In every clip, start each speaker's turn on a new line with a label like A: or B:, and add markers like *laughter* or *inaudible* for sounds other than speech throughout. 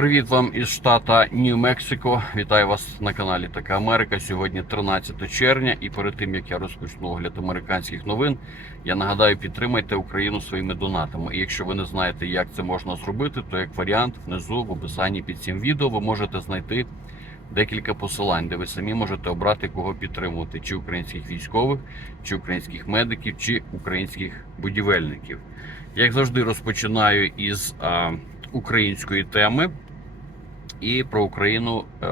A: Привіт вам із штата Нью-Мексико. Вітаю вас на каналі Така Америка. Сьогодні 13 червня, і перед тим як я розпочну огляд американських новин, я нагадаю, підтримайте Україну своїми донатами. І якщо ви не знаєте, як це можна зробити, то як варіант внизу в описанні під цим відео ви можете знайти декілька посилань, де ви самі можете обрати кого підтримувати: чи українських військових, чи українських медиків, чи українських будівельників. Як завжди, розпочинаю із української теми. І про Україну е,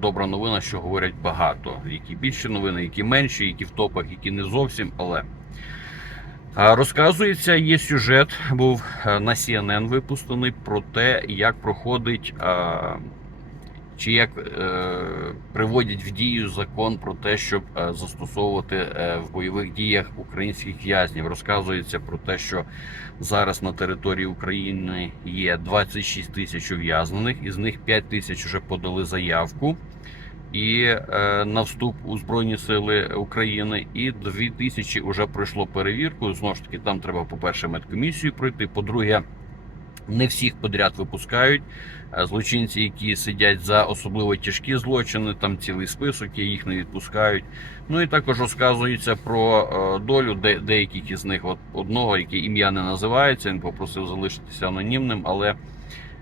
A: добра новина, що говорять багато. Які більші новини, які менші, які в топах, які не зовсім. Але Е, розказується, є сюжет, був е, на CNN випусканий про те, як проходить чи як е, приводять в дію закон про те, щоб е, застосовувати е, в бойових діях українських в'язнів. Розказується про те, що зараз на території України є 26 тисяч ув'язнених, із них 5 тисяч вже подали заявку. І е, на вступ у Збройні Сили України, і 2 тисячі вже пройшло перевірку. Знову ж таки, там треба, по-перше, медкомісію пройти. По-друге, не всіх подряд випускають. Е, Злочинці, які сидять за особливо тяжкі злочини, там цілий список, і їх не відпускають. Ну і також розказується про е, долю де, деяких із них. От одного, яке ім'я не називається, він попросив залишитися анонімним, але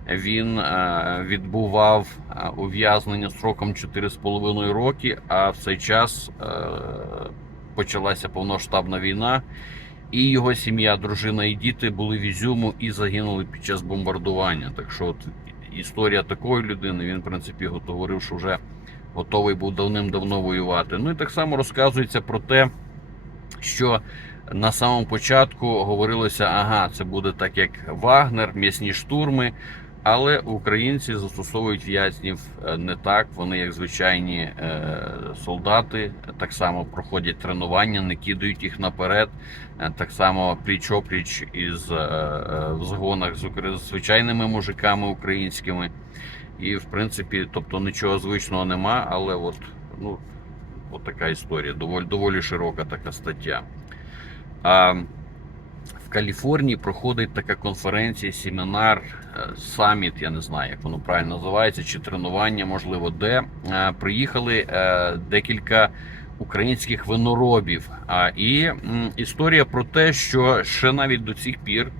A: він е, відбував ув'язнення строком 4,5 роки. А в цей час почалася повноштабна війна. І його сім'я, дружина і діти були в Ізюму і загинули під час бомбардування. Так що, от історія такої людини, він, в принципі, го- говорив, що вже готовий був давним-давно воювати. Ну і так само розказується про те, що на самому початку говорилося, ага, це буде так, як Вагнер, м'ясні штурми. Але українці застосовують в'язнів е, не так. Вони, як звичайні е, солдати, так само проходять тренування, не кидають їх наперед. Е, Так само пліч-опліч із е, е, в загонах з з звичайними мужиками українськими. І в принципі, тобто нічого звичного нема, але от, ну, от така історія, доволі, доволі широка така стаття. А Каліфорнії проходить така конференція, семінар, е, саміт, я не знаю, як воно правильно називається, чи тренування, можливо, де е, приїхали е, декілька українських виноробів. І історія про те, що ще навіть до цих пір.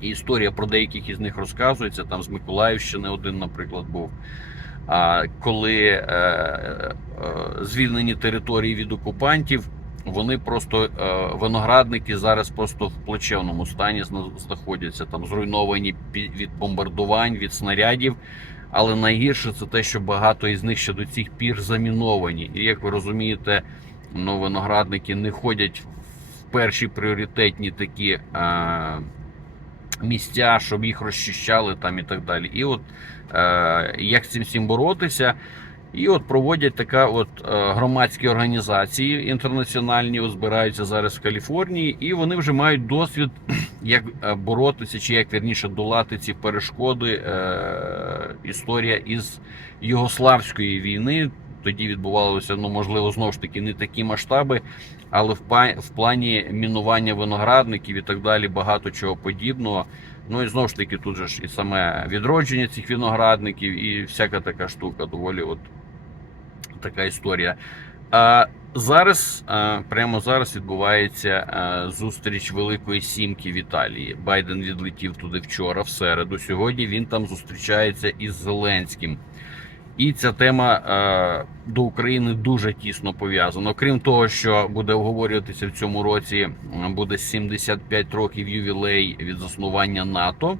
A: І історія про деяких із них розказується. Там з Миколаївщини один, наприклад, був. Коли звільнені території від окупантів, вони просто е, виноградники зараз просто в плачевному стані знаходяться там зруйновані від бомбардувань, від снарядів. Але найгірше це те, що багато із них ще до цих пір заміновані. І як ви розумієте, ну, виноградники не ходять в перші пріоритетні такі е, місця, щоб їх розчищали там і так далі. І от е, як з цим всім боротися? І от проводять така от е, громадські організації інтернаціональні, от збираються зараз в Каліфорнії, і вони вже мають досвід, *clears throat* як е, боротися, чи як вірніше долати ці перешкоди. Е, історія із Югославської війни. Тоді відбувалося, ну можливо, знову ж таки не такі масштаби, але в, плані мінування виноградників і так далі багато чого подібного. Ну і знову ж таки, тут же ж і саме відродження цих виноградників, і всяка така штука, доволі от така історія. А зараз, прямо зараз відбувається зустріч Великої Сімки в Італії. Байден відлетів туди вчора, в середу. Сьогодні він там зустрічається із Зеленським. І ця тема до України дуже тісно пов'язана. Окрім того, що буде обговорюватися в цьому році, буде 75 років ювілей від заснування НАТО.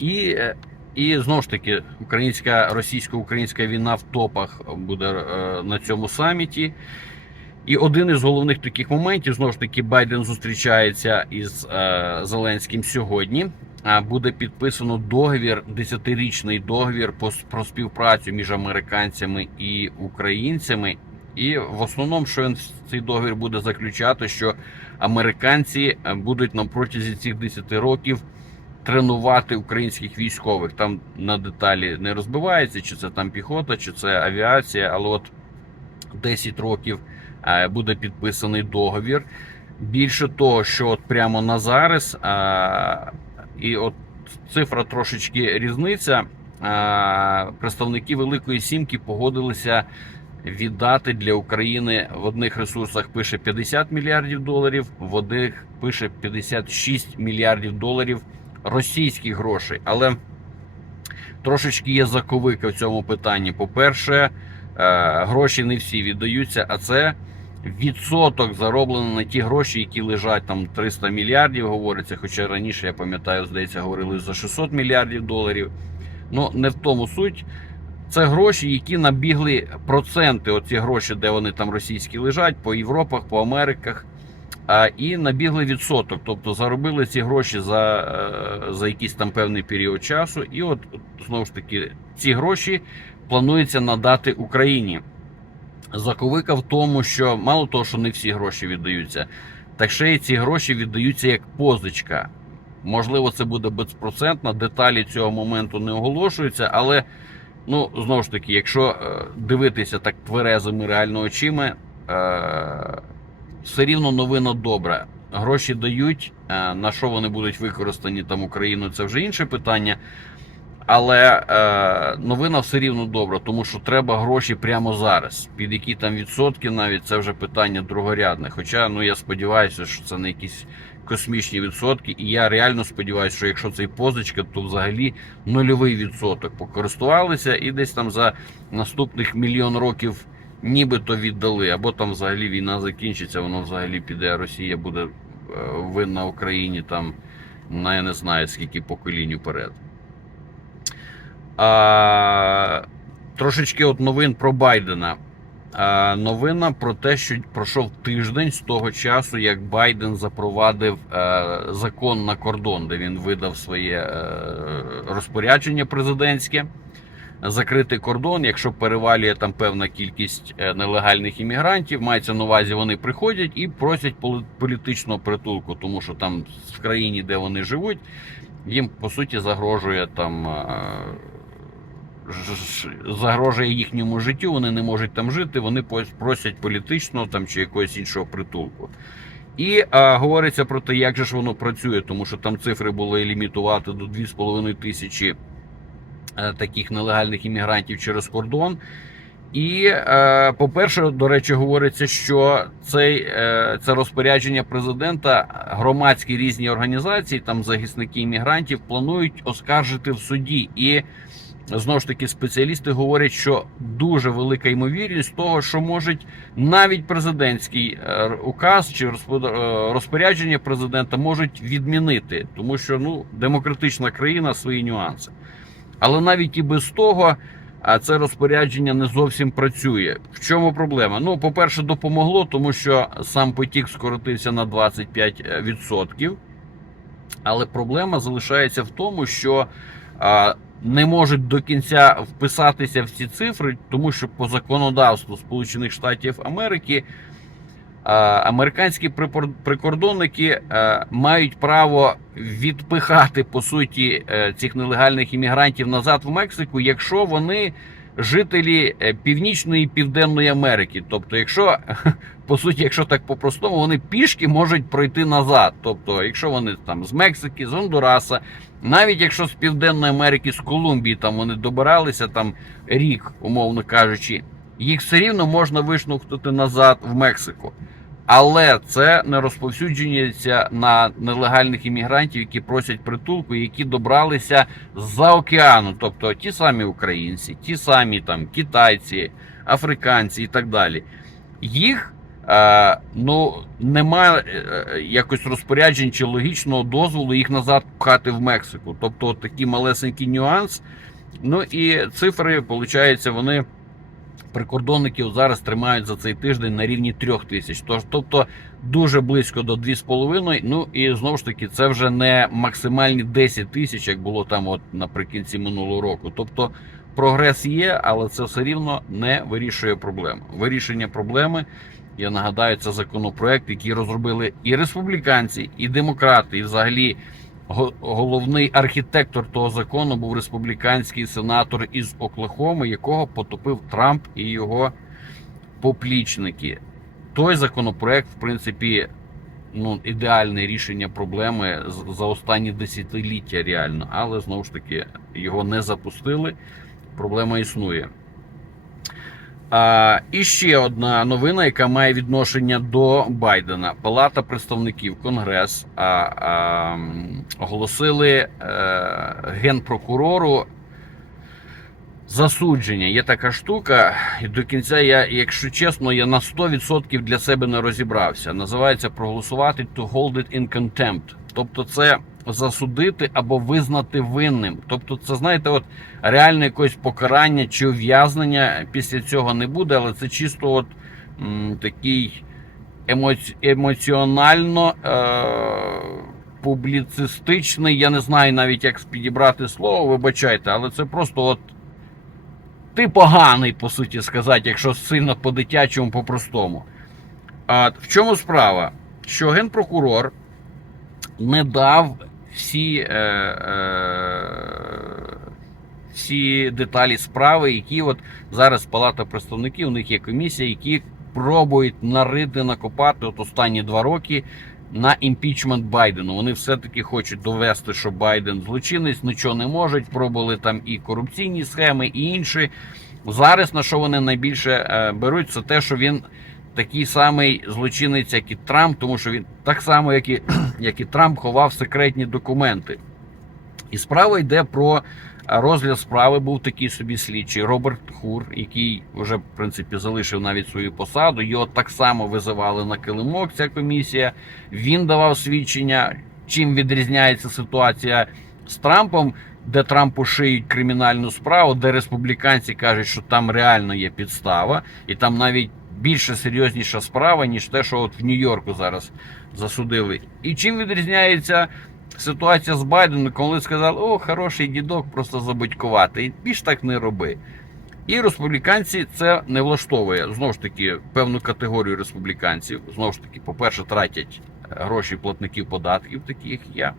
A: І, е, і знову ж таки, українська російсько-українська війна в топах буде е, на цьому саміті. І один із головних таких моментів знову ж таки Байден зустрічається із е, Зеленським сьогодні. А буде підписано договір, десятирічний договір по с- про співпрацю між американцями і українцями. І в основному, що цей договір буде заключати, що американці е, будуть на протязі цих 10 років тренувати українських військових. Там на деталі не розбивається, чи це там піхота, чи це авіація, але от 10 років е, буде підписаний договір. Більше того, що от прямо на зараз, а, і от цифра трошечки різниця. Е, Представники Великої Сімки погодилися віддати для України в одних ресурсах пише 50 мільярдів доларів, в одних пише 56 мільярдів доларів російських грошей. Але трошечки є заковика в цьому питанні. По-перше, е, гроші не всі віддаються, а це відсоток зароблено на ті гроші, які лежать там 300 мільярдів, говориться. Хоча раніше я пам'ятаю, здається, говорили за 600 мільярдів доларів. Ну не в тому суть. Це гроші, які набігли проценти. Оці гроші, де вони там російські лежать, по Європах, по Америках. А, і набігли відсоток. Тобто заробили ці гроші за, е, за якийсь там певний період часу. І от знову ж таки, ці гроші планується надати Україні. Заковика в тому, що мало того, що не всі гроші віддаються, так ще й ці гроші віддаються як позичка. Можливо, це буде безпроцентно, деталі цього моменту не оголошуються, але ну, знову ж таки, якщо е, дивитися так тверезими реально очима, е, все рівно новина добра. Гроші дають, е, на що вони будуть використані там Україною, це вже інше питання. Але е, новина все рівно добра, тому що треба гроші прямо зараз. Під які там відсотки навіть це вже питання другорядне. Хоча ну я сподіваюся, що це не якісь космічні відсотки. І я реально сподіваюся, що якщо це і позичка, то взагалі нульовий відсоток покористувалися і десь там за наступних мільйон років нібито віддали. Або там взагалі війна закінчиться, воно взагалі піде. Росія буде е, винна Україні там на я не знаю скільки поколінь вперед. А, трошечки от новин про Байдена. А, новина про те, що пройшов тиждень з того часу, як Байден запровадив е, закон на кордон, де він видав своє е, розпорядження президентське. Закрити кордон, якщо перевалює там певна кількість е, нелегальних іммігрантів, мається на увазі, вони приходять і просять полі- політичного притулку, тому що там в країні, де вони живуть, їм по суті загрожує там е, загрожує їхньому життю. Вони не можуть там жити. Вони просять політичного там чи якогось іншого притулку. І а, говориться про те, як же ж воно працює, тому що там цифри були лімітувати до 2,5 тисячі е, таких нелегальних іммігрантів через кордон. І, е, по-перше, до речі, говориться, що цей, е, це розпорядження президента громадські різні організації, там захисники іммігрантів, планують оскаржити в суді. І знову ж таки спеціалісти говорять, що дуже велика ймовірність того, що можуть навіть президентський е, указ чи розпо- е, розпорядження президента можуть відмінити, тому що ну демократична країна свої нюанси. Але навіть і без того. Це розпорядження не зовсім працює. В чому проблема? Ну, по-перше, допомогло, тому що сам потік скоротився на 25%. Але проблема залишається в тому, що не можуть до кінця вписатися в ці цифри, тому що по законодавству Сполучених Штатів Америки американські прикордонники мають право відпихати по суті е, цих нелегальних іммігрантів назад в Мексику, якщо вони жителі е, Північної і Південної Америки. Тобто, якщо *laughs* по суті, якщо так по-простому, вони пішки можуть пройти назад. Тобто, якщо вони там з Мексики, з Гондураса, навіть якщо з Південної Америки, з Колумбії там вони добиралися там рік, умовно кажучи, їх все рівно можна виштовхнути назад в Мексику. Але це не розповсюджується на нелегальних іммігрантів, які просять притулку, які добралися з-за океану, тобто ті самі українці, ті самі там китайці, африканці і так далі. Їх е, ну немає е, якось розпоряджень чи логічного дозволу їх назад пхати в Мексику. Тобто, такий малесенький нюанс. Ну і цифри, виходить, вони прикордонників зараз тримають за цей тиждень на рівні трьох тисяч. Тож, тобто дуже близько до 2,5. Ну і знову ж таки, це вже не максимальні 10 тисяч, як було там, от наприкінці минулого року. Тобто прогрес є, але це все рівно не вирішує проблему. Вирішення проблеми. Я нагадаю, це законопроект, який розробили і республіканці, і демократи, і взагалі головний архітектор того закону був республіканський сенатор із Оклахоми, якого потопив Трамп і його поплічники. Той законопроект, в принципі, ну, ідеальне рішення проблеми за останні десятиліття реально, але знову ж таки його не запустили. Проблема існує. А, і ще одна новина, яка має відношення до Байдена. Палата представників Конгрес а, а, оголосили е, генпрокурору засудження. Є така штука, і до кінця я, якщо чесно, я на 100% для себе не розібрався. Називається проголосувати to hold it in contempt. Тобто, це засудити або визнати винним. Тобто, це знаєте, от реально якось покарання чи ув'язнення після цього не буде, але це чисто от м, такий емоці... емоціонально. Е... Публіцистичний, я не знаю навіть як підібрати слово, вибачайте, але це просто от ти поганий, по суті сказати, якщо сильно по-дитячому, по-простому. А в чому справа? Що генпрокурор не дав всі, е, е, всі деталі справи, які от зараз Палата представників, у них є комісія, які пробують нарити, накопати от останні два роки на імпічмент Байдену. Вони все-таки хочуть довести, що Байден злочинець, нічого не можуть. Пробували там і корупційні схеми, і інші. Зараз на що вони найбільше е, беруть, це те, що він такий самий злочинець, як і Трамп, тому що він так само, як і, *clears throat* як і Трамп, ховав секретні документи. І справа йде про розгляд справи. Був такий собі слідчий Роберт Хур, який вже в принципі залишив навіть свою посаду. Його так само визивали на килимок. Ця комісія. Він давав свідчення, чим відрізняється ситуація з Трампом, де Трампу шиють кримінальну справу, де республіканці кажуть, що там реально є підстава, і там навіть більше серйозніша справа, ніж те, що от в Нью-Йорку зараз засудили. І чим відрізняється ситуація з Байденом, коли сказали, о, хороший дідок, просто забудькувати. І більш так не роби. І республіканці це не влаштовує. Знову ж таки, певну категорію республіканців. Знову ж таки, по-перше, тратять е, гроші платників податків, таких як я.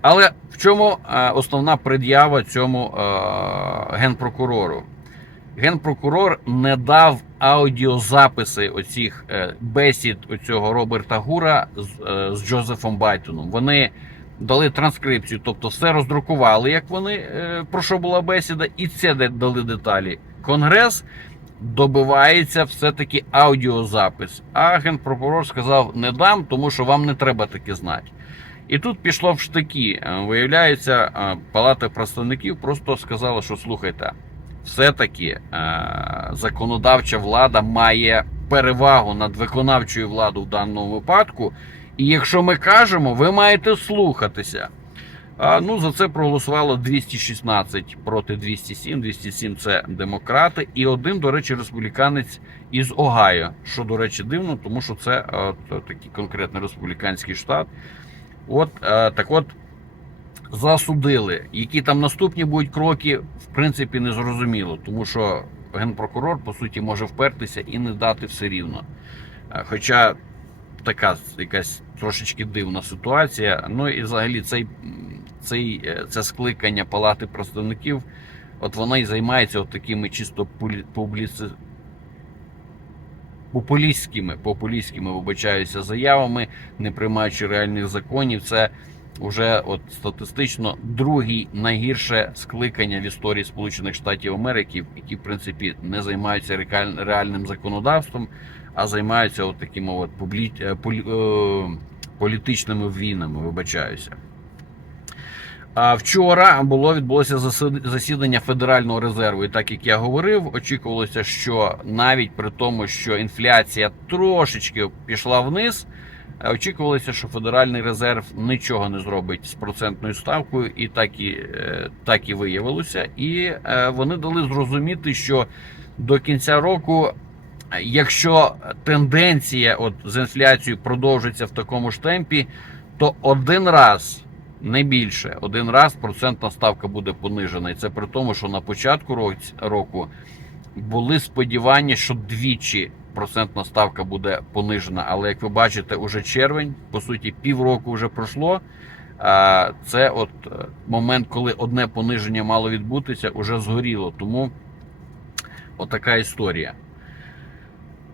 A: Але в чому е, основна пред'ява цьому е, генпрокурору? Генпрокурор не дав аудіозаписи оцих е, бесід оцього Роберта Гура з, е, з Джозефом Байденом. Вони дали транскрипцію, тобто все роздрукували, як вони е, про що була бесіда, і це дали деталі. Конгрес добивається все-таки аудіозапис. А генпрокурор сказав: не дам, тому що вам не треба таке знати. І тут пішло в штики. Виявляється, Палата представників просто сказала, що слухайте, все-таки е, законодавча влада має перевагу над виконавчою владою в даному випадку. І якщо ми кажемо, ви маєте слухатися. А, ну, за це проголосувало 216 проти 207. 207 це демократи, і один, до речі, республіканець із Огайо. Що, до речі, дивно, тому що це е, от, такий конкретний республіканський штат. От е, так от засудили. Які там наступні будуть кроки, в принципі, не зрозуміло, тому що генпрокурор, по суті, може впертися і не дати все рівно. Е, Хоча така якась трошечки дивна ситуація. Ну і взагалі цей, цей, е, це скликання Палати представників, от вона і займається от такими чисто публіци... популістськими, популістськими, вибачаюся, заявами, не приймаючи реальних законів. Це вже от статистично другий найгірше скликання в історії Сполучених Штатів Америки, які в принципі не займаються реальним законодавством, а займаються от такими от публі... е, е, політичними війнами. Вибачаюся. А вчора було відбулося засідання Федерального резерву. І так як я говорив, очікувалося, що навіть при тому, що інфляція трошечки пішла вниз, очікувалося, що Федеральний резерв нічого не зробить з процентною ставкою, і так і, е, так і виявилося. І е, вони дали зрозуміти, що до кінця року. Якщо тенденція от з інфляцією продовжиться в такому ж темпі, то один раз не більше. Один раз процентна ставка буде понижена. І це при тому, що на початку року були сподівання, що двічі процентна ставка буде понижена. Але як ви бачите, уже червень, по суті, півроку вже пройшло. Це от е, момент, коли одне пониження мало відбутися, уже згоріло. Тому отака історія.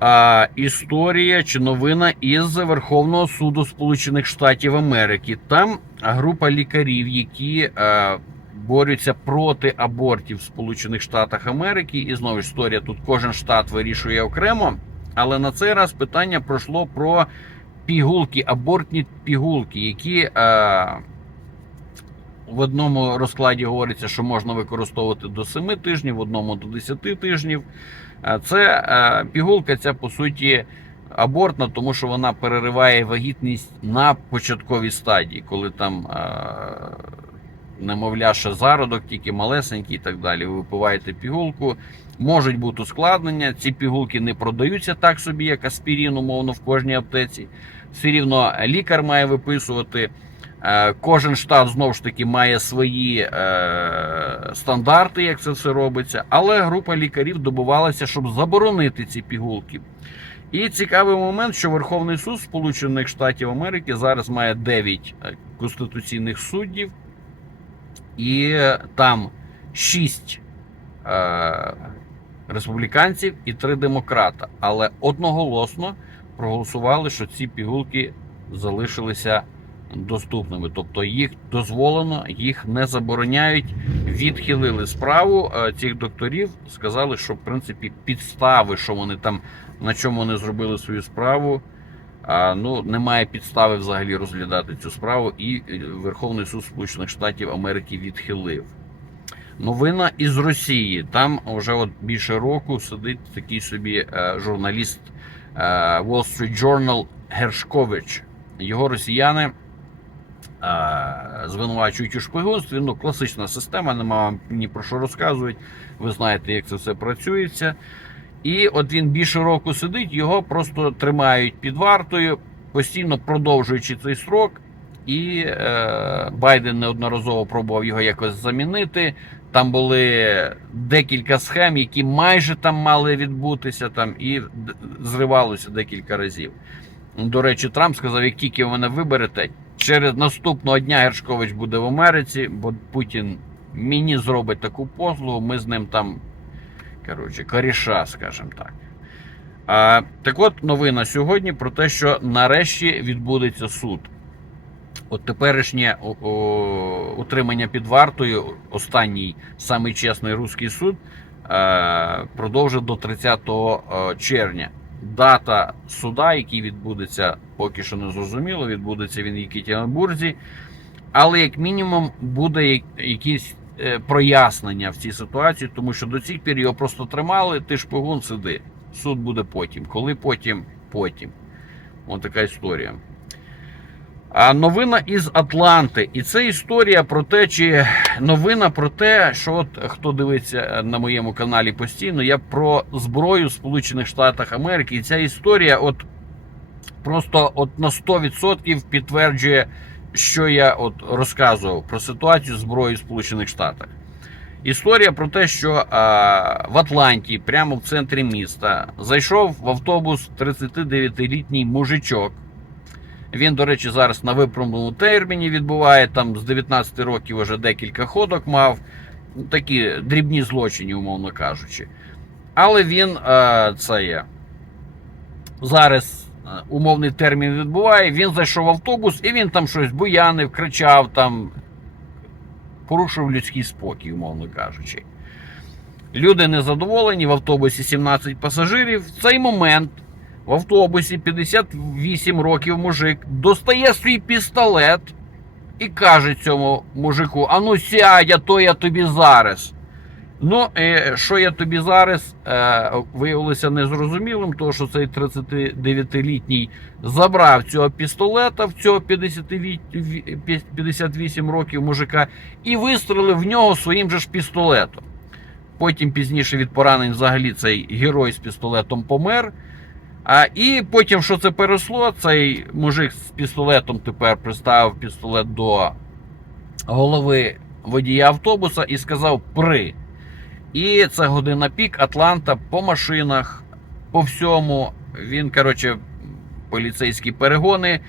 A: а, історія чи новина із Верховного суду Сполучених Штатів Америки. Там група лікарів, які а, борються проти абортів в Сполучених Штатах Америки. І знову історія тут кожен штат вирішує окремо. Але на цей раз питання пройшло про пігулки, абортні пігулки, які. А, в одному розкладі говориться, що можна використовувати до 7 тижнів, в одному до 10 тижнів. Е, Це е, пігулка, ця по суті абортна, тому що вона перериває вагітність на початковій стадії, коли там е, немовля ще зародок, тільки малесенький і так далі. Ви випиваєте пігулку. Можуть бути ускладнення. Ці пігулки не продаються так собі, як аспірін, умовно, в кожній аптеці. Все рівно лікар має виписувати. Е, Кожен штат знову ж таки має свої е, стандарти, як це все робиться. Але група лікарів добувалася, щоб заборонити ці пігулки. І цікавий момент, що Верховний суд Сполучених Штатів Америки зараз має 9 конституційних суддів, і там 6 е, республіканців і 3 демократа. Але одноголосно проголосували, що ці пігулки залишилися доступними. Тобто їх дозволено, їх не забороняють. Відхилили справу е, цих докторів, сказали, що в принципі підстави, що вони там на чому вони зробили свою справу. Ну, немає підстави взагалі розглядати цю справу, і е, Верховний суд Сполучених Штатів Америки відхилив. Новина із Росії. Там вже от більше року сидить такий собі е, журналіст е, Wall Street Journal Гершкович. Його росіяни звинувачують у шпигунстві. Ну, класична система, нема вам ні про що розказують. Ви знаєте, як це все працюється. І от він більше року сидить, його просто тримають під вартою, постійно продовжуючи цей срок. І е, Байден неодноразово пробував його якось замінити. Там були декілька схем, які майже там мали відбутися, там і зривалося декілька разів. До речі, Трамп сказав, як тільки ви мене виберете, через наступного дня Гершкович буде в Америці, бо Путін мені зробить таку послугу, ми з ним там, коротше, коріша, скажімо так. А, так от новина сьогодні про те, що нарешті відбудеться суд. От теперішнє утримання під вартою, останній самий чесний руський суд, е, продовжить до 30 е, червня. Дата суда, який відбудеться, поки що не зрозуміло, відбудеться він в Єкатеринбурзі. Але як мінімум буде я- якісь е, прояснення в цій ситуації, тому що до цих пір його просто тримали, ти шпигун сиди. Суд буде потім. Коли потім, потім. Ось така історія. А новина із Атланти. І це історія про те, чи новина про те, що от хто дивиться е, на моєму каналі постійно, я про зброю в Сполучених Штатах Америки. І ця історія, от просто от на 100% підтверджує, що я от розказував про ситуацію з зброєю в Сполучених Штатах. Історія про те, що а, в Атланті, прямо в центрі міста, зайшов в автобус 39-літній мужичок. Він, до речі, зараз на виправному терміні відбуває там з 19 років вже декілька ходок мав. Такі дрібні злочини, умовно кажучи. Але він е, це є. Зараз умовний термін відбуває. Він зайшов в автобус і він там щось буянив, кричав, там, порушив людський спокій, умовно кажучи. Люди незадоволені, в автобусі 17 пасажирів. В цей момент в автобусі 58 років мужик достає свій пістолет і каже цьому мужику: Ану сядь, а то я тобі зараз. Ну, що я тобі зараз е, виявилося незрозумілим, тому що цей 39-літній забрав цього пістолета в цього 58 58 років мужика і вистрелив в нього своїм же ж пістолетом. Потім пізніше від поранень взагалі цей герой з пістолетом помер. А, і потім, що це переросло, цей мужик з пістолетом тепер приставив пістолет до голови водія автобуса і сказав при. І це година пік, Атланта по машинах, по всьому. Він, коротше, поліцейські перегони.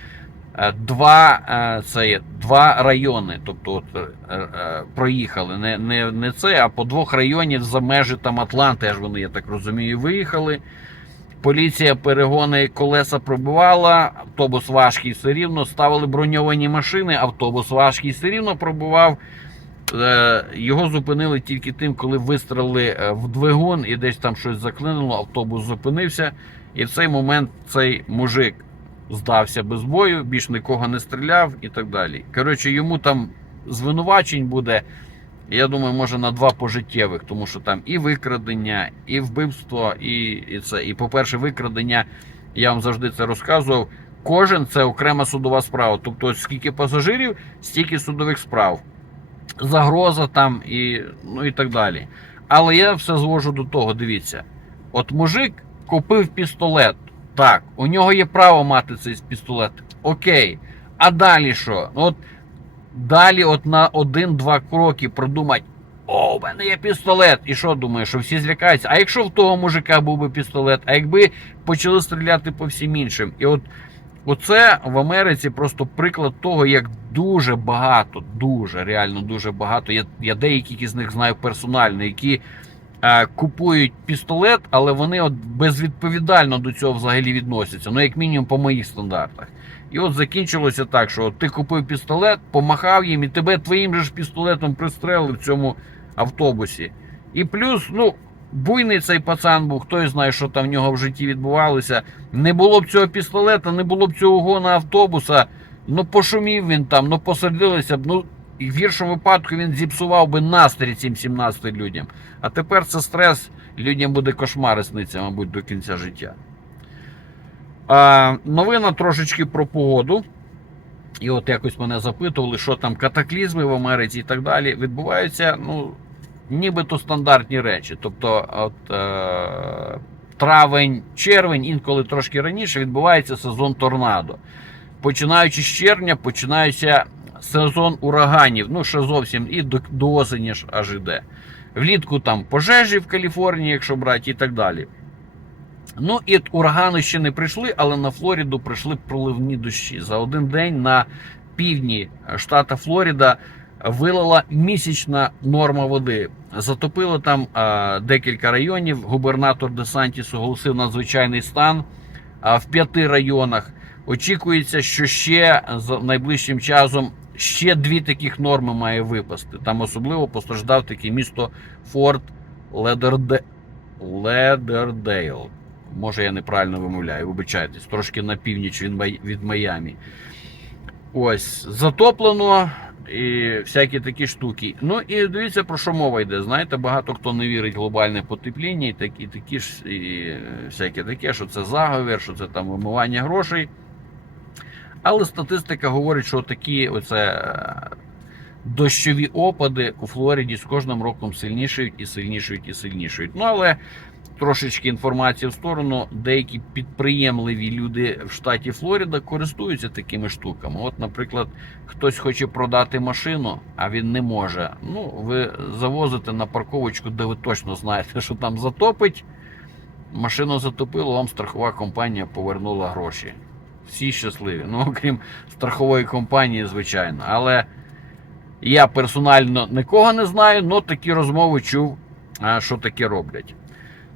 A: е, Два, е, це є, два райони, тобто от, е, проїхали. Не, не, не це, а по двох районів за межі там Атланти, аж вони, я так розумію, виїхали. Поліція перегони колеса пробивала, автобус важкий все рівно. Ставили броньовані машини, автобус важкий все рівно пробував. Е, Його зупинили тільки тим, коли вистрелили е, в двигун і десь там щось заклинуло, автобус зупинився. І в цей момент цей мужик здався без бою, більш нікого не стріляв і так далі. Коротше, йому там звинувачень буде. Я думаю, може на два пожиттєвих, тому що там і викрадення, і вбивство, і, і це. І, по-перше, викрадення, я вам завжди це розказував. Кожен це окрема судова справа. Тобто, скільки пасажирів, стільки судових справ. Загроза там і, ну, і так далі. Але я все звожу до того: дивіться: от мужик купив пістолет. Так, у нього є право мати цей пістолет. Окей. А далі що? Ну, От далі, от на один-два кроки продумати. О, у мене є пістолет. І що думаєш, що всі злякаються? А якщо в того мужика був би пістолет, а якби почали стріляти по всім іншим? І от оце в Америці просто приклад того, як дуже багато, дуже реально дуже багато. Я, я деякі з них знаю персонально, які е, купують пістолет, але вони от безвідповідально до цього взагалі відносяться. Ну, як мінімум, по моїх стандартах. І от закінчилося так, що ти купив пістолет, помахав їм, і тебе твоїм же ж пістолетом пристрелили в цьому автобусі. І плюс, ну, буйний цей пацан був, хто знає, що там в нього в житті відбувалося. Не було б цього пістолета, не було б цього гона автобуса. Ну, пошумів він там, ну посердилися б. Ну, і в гіршому випадку він зіпсував би настрій цим 17 людям. А тепер це стрес, людям буде кошмари сниться, мабуть, до кінця життя. А, новина трошечки про погоду. І от якось мене запитували, що там катаклізми в Америці і так далі відбуваються, ну, нібито стандартні речі. Тобто, от, е, травень, червень, інколи трошки раніше відбувається сезон торнадо. Починаючи з червня, починається сезон ураганів. Ну, ще зовсім і до, до осені ж аж іде. Влітку там пожежі в Каліфорнії, якщо брати, і так далі. Ну і урагани ще не прийшли, але на Флориду прийшли проливні дощі. За один день на півдні штата Флорида вилила місячна норма води. Затопило там а, декілька районів. Губернатор Десантіс оголосив надзвичайний стан а, в п'яти районах. Очікується, що ще з найближчим часом ще дві таких норми має випасти. Там особливо постраждав таке місто Форт Ледерде... Ледердейл. Може, я неправильно вимовляю, вибачайтесь, трошки на північ від Майамі. Ось, затоплено і всякі такі штуки. Ну і дивіться, про що мова йде. Знаєте, багато хто не вірить в глобальне потепління і такі, такі ж і всяке таке, що це заговір, що це там вимивання грошей. Але статистика говорить, що такі оце дощові опади у Флориді з кожним роком сильнішають і сильнішають і сильнішають. Ну але трошечки інформації в сторону. Деякі підприємливі люди в штаті Флорида користуються такими штуками. От, наприклад, хтось хоче продати машину, а він не може. Ну, ви завозите на парковочку, де ви точно знаєте, що там затопить. Машину затопило, вам страхова компанія повернула гроші. Всі щасливі. Ну, окрім страхової компанії, звичайно. Але я персонально нікого не знаю, але такі розмови чув, що таке роблять.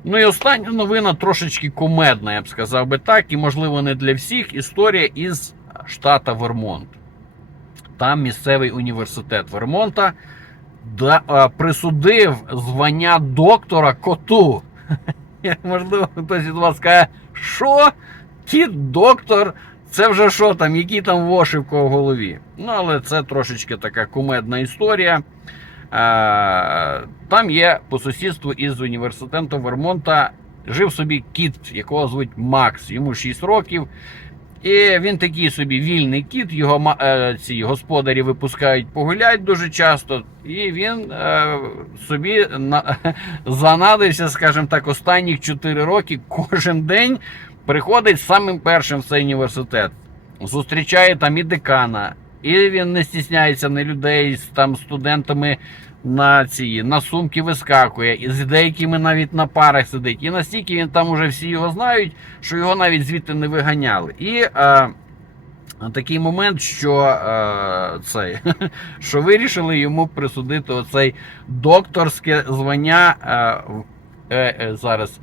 A: Ну і остання новина трошечки кумедна, я б сказав би так, і можливо не для всіх. Історія із штата Вермонт. Там місцевий університет Вермонта присудив звання доктора коту. *laughs* Можливо, хтось із вас каже, що? Кіт доктор, це вже що там, які там воші в кого в голові. Ну, але це трошечки така кумедна історія. Е, Там є по сусідству із університетом Вермонта жив собі кіт, якого звуть Макс, йому 6 років. І він такий собі вільний кіт, його е, ці господарі випускають погулять дуже часто. І він е, собі на, *laughs* занадився, скажімо так, останніх 4 роки кожен день приходить самим першим в цей університет. Зустрічає там і декана, і він не стісняється не людей з там студентами на ці на сумки вискакує, і з деякими навіть на парах сидить. І настільки він там уже всі його знають, що його навіть звідти не виганяли. І е, такий момент, що е, цей, *laughs* що вирішили йому присудити оцей докторське звання. Е, е, е, зараз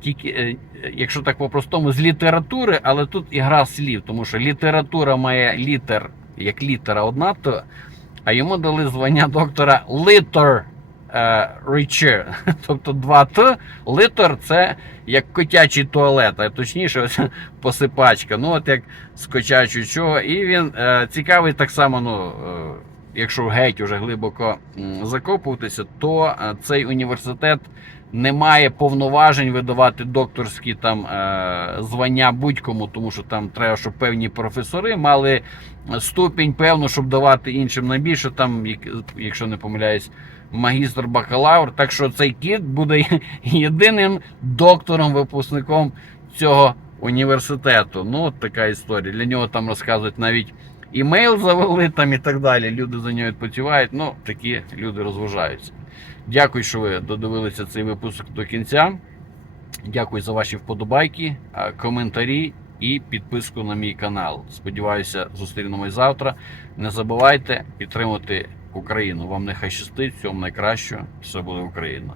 A: тільки, е, якщо так по-простому, з літератури, але тут і гра слів, тому що література має літер, як літера одна, то, а йому дали звання доктора літер річер, *laughs* тобто 2 Т. Литер це як котячий туалет, а точніше, ось *laughs* посипачка. Ну, от як з котячого чого. І він е, цікавий так само, ну. Е, Якщо геть уже глибоко закопуватися, то е, цей університет не має повноважень видавати докторські там е, звання будь-кому, тому що там треба, щоб певні професори мали ступінь, певно, щоб давати іншим найбільше, там, як- якщо не помиляюсь, магістр бакалавр. Так що цей кіт буде *laughs* єдиним доктором, випускником цього університету. Ну, от така історія. Для нього там розказують навіть імейл завели там і так далі. Люди за нього відпочивають. Ну, такі люди розважаються. Дякую, що ви додивилися цей випуск до кінця. Дякую за ваші вподобайки, коментарі і підписку на мій канал. Сподіваюся, зустрінемось завтра. Не забувайте підтримати Україну. Вам нехай щастить, всього найкращого. Все буде Україна.